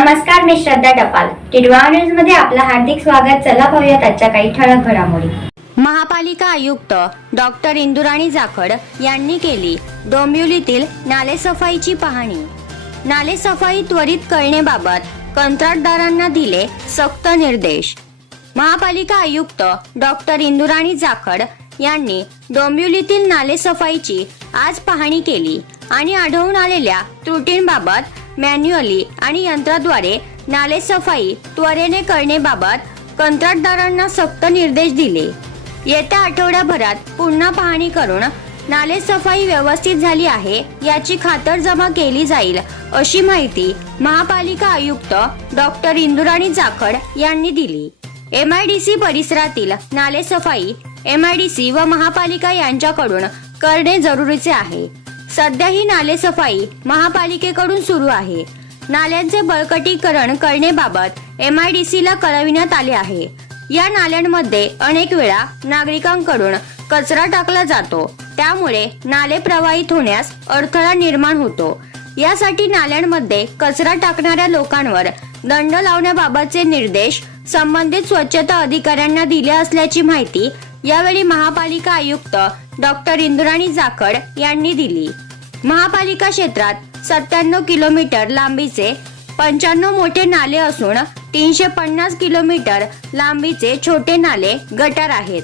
नमस्कार मी श्रद्धा टपाल. टिडवा न्यूजमध्ये आपलं हार्दिक स्वागत. चला पाहूयात आजच्या काही ठळक घडामोडी. महापालिका आयुक्त डॉक्टर इंदुराणी जाखड यांनी केली डोंबिवलीतील नालेसफाईची पाहणी. नालेसफाई त्वरित करण्याबाबत कंत्राटदारांना दिले सक्त निर्देश. महापालिका आयुक्त डॉक्टर इंदुराणी जाखड यांनी डोंबिवलीतील नालेसफाईची आज पाहणी केली आणि आढळून आलेल्या त्रुटींबाबत मॅन्युअली आणि यंत्राद्वारे नालेसफाई त्वरेने करण्याबाबत कंत्राटदारांना सक्त निर्देश दिले. येत्या आठवड्याभरात पुन्हा पाहणी करून नाले सफाई व्यवस्थित झाली आहे याची खातरजमा केली जाईल अशी माहिती महापालिका आयुक्त डॉक्टर इंदुराणी जाखड यांनी दिली. एम आय डी सी परिसरातील नाले सफाई सी व महापालिका यांच्याकडून करणे जरुरीचे आहे. सध्या ही नाले सफाई महापालिकेकडून सुरू आहे. नाल्यांचे बळकटीकरण करण्याबाबत एम आय डी ला कळविण्यात आले आहे. या नाल्यांमध्ये अनेक वेळा नागरिकांकडून कचरा टाकला जातो. त्यामुळे नाले प्रवाहित होण्यास अडथळा निर्माण होतो. यासाठी नाल्यांमध्ये कचरा टाकणाऱ्या लोकांवर दंड लावण्याबाबतचे निर्देश संबंधित स्वच्छता अधिकाऱ्यांना दिले असल्याची माहिती यावेळी महापालिका आयुक्त डॉक्टर इंद्राणी जाखड यांनी दिली. महापालिका क्षेत्रात सत्त्याण्णव किलोमीटर लांबीचे पंच्याण्णव मोठे नाले असून तीनशे पन्नास किलोमीटर लांबीचे छोटे नाले गटार आहेत.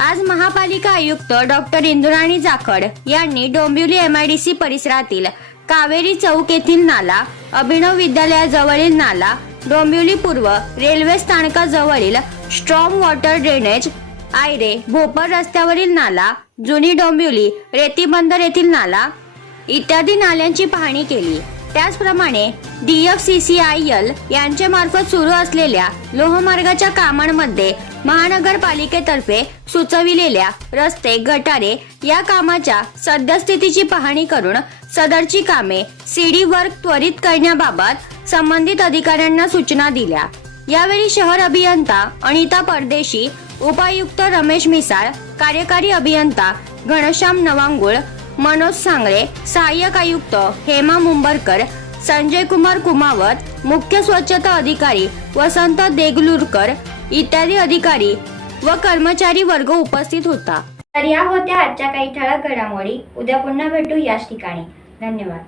आज महापालिका आयुक्त डॉक्टर इंदुराणी जाखड यांनी डोंबिवली एमआयडीसी परिसरातील कावेरी चौक येथील नाला अभिनव विद्यालयाजवळील नाला डोंबिवली पूर्व railway स्थानकाजवळील strong water drainage Ayre Bhopar रस्त्यावरील नाला जुनी डोंबिवली रेती बंदर येथील नाला इत्यादी नाल्यांची पाहणी केली. त्याचप्रमाणे डीएफसीसीआयएल यांच्या मार्फत सुरू असलेल्या लोहमार्गाच्या कामांमध्ये महानगरपालिकेतर्फे सुचविलेल्या रस्ते गटारे या कामाच्या सद्यस्थितीची पाहणी करून सदरची कामे सीडी वर्क त्वरित करण्याबाबत संबंधित अधिकाऱ्यांना सूचना दिल्या. यावेळी शहर अभियंता अनिता परदेशी उपायुक्त रमेश मिसाळ कार्यकारी अभियंता घनश्याम नवांगुळ मनोज सांगळे सहाय्यक आयुक्त हेमा मुंबरकर संजय कुमार कुमावत मुख्य स्वच्छता अधिकारी वसंत देगलूरकर इत्यादी अधिकारी व कर्मचारी वर्ग उपस्थित होता. तर या होत्या आजच्या काही ठळक घडामोडी. उद्या पुन्हा भेटू याच ठिकाणी. धन्यवाद.